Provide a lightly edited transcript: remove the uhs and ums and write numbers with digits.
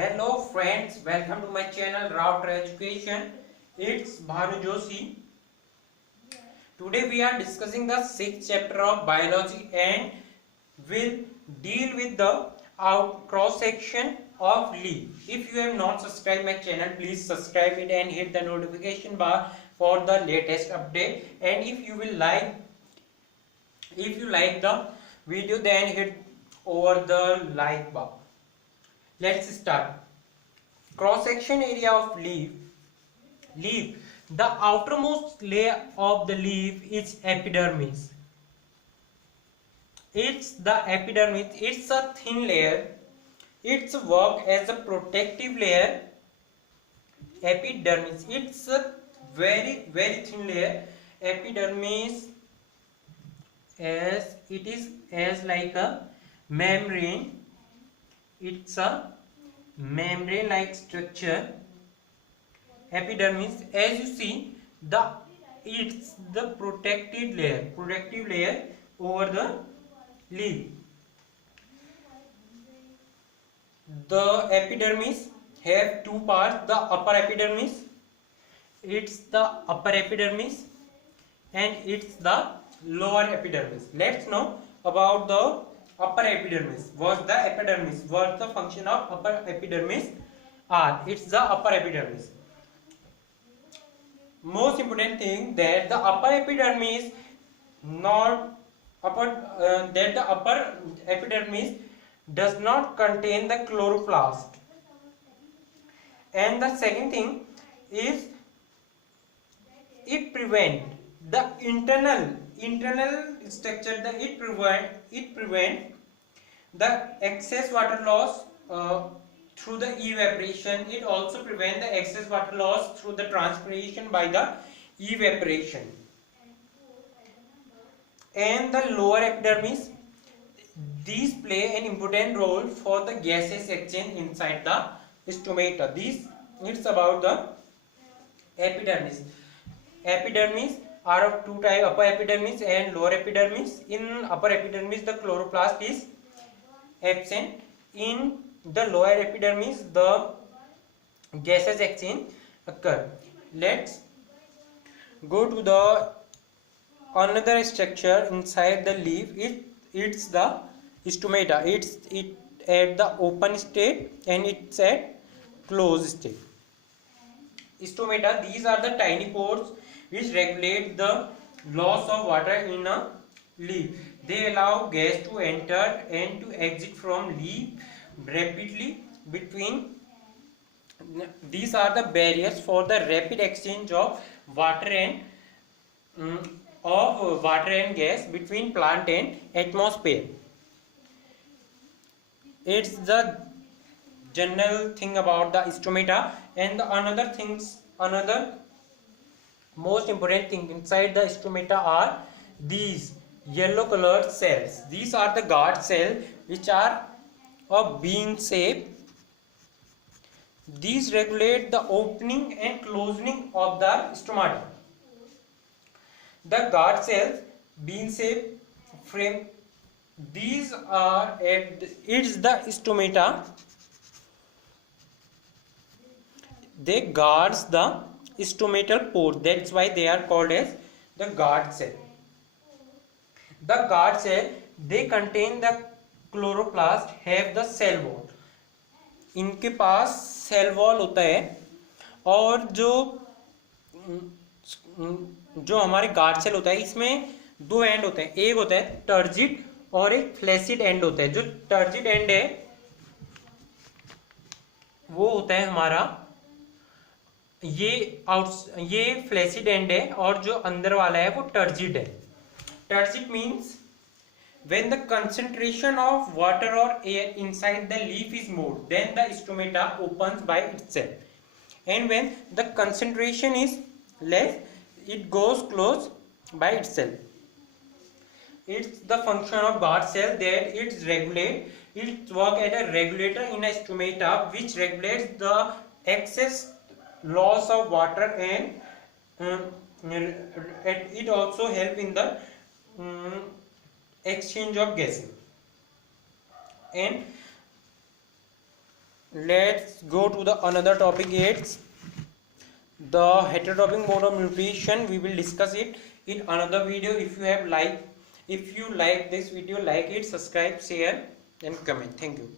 Hello friends, welcome to my channel Router Education. It's Bhanu Joshi. Today we are discussing the 6th chapter of biology and will deal with the out cross section of leaf. If you have not subscribed my channel, please subscribe it and hit the notification bar for the latest update. And if you like the video, then hit over the like bar. Let's start. Cross section area of leaf. The outermost layer of the leaf is epidermis. It's the epidermis. It's a thin layer. Its work as a protective layer. Epidermis. It's a very thin layer. Epidermis as it is as like a membrane. It's a membrane like structure. Epidermis, as you see, it's the protective layer over the leaf. The epidermis have two parts. The upper epidermis, it's the upper epidermis, and it's the lower epidermis. Let's know about the upper epidermis. What the function of upper epidermis are? It's the upper epidermis. Most important thing that the upper epidermis does not contain the chloroplast. And the second thing is it prevent the internal structure. It prevent the excess water loss through the evaporation. It also prevent the excess water loss through the transpiration by the evaporation. And the lower epidermis, these play an important role for the gaseous exchange inside the stomata. It's about the epidermis. Epidermis are of two types: upper epidermis and lower epidermis. In upper epidermis, the chloroplast is absent. In the lower epidermis, the gaseous exchange occur. Let's go to the another structure inside the leaf. It's the stomata. It's at the open state and it's at closed state. Stomata, these are the tiny pores which regulate the loss of water in a leaf. They allow gas to enter and to exit from leaf rapidly. These are the barriers for the rapid exchange of water and gas between plant and atmosphere. It's the general thing about the stomata. And another most important thing inside the stomata are these yellow colored cells. These are the guard cells which are of bean shape. These regulate the opening and closing of the stomata. The guard cells, bean shape frame, these are it's the stomata. They guards the stomatal pore. That's why they are called as the guard cell. The guard cell, they contain the chloroplast, have the cell wall. इनके पास cell wall होता है. और जो हमारे guard cell होता है, इसमें दो एंड होते हैं. एक होता है टर्जिड और एक फ्लैसिड एंड होता है. जो टर्जिड एंड है वो होता है हमारा ये फ्लैसिड एंड है, और जो अंदर वाला है वो टर्जिड है. Turgid means when the concentration of water or air inside the leaf is more, then the stomata opens by itself, and when the concentration is less, it goes close by itself. It's the function of guard cell that it work as a regulator in a stomata, which regulates the excess loss of water, and it also help in the exchange of gases. And let's go to the another topic. It's the heterotrophic mode of nutrition. We will discuss it in another video. If you like this video, like it, subscribe, share and comment. Thank you.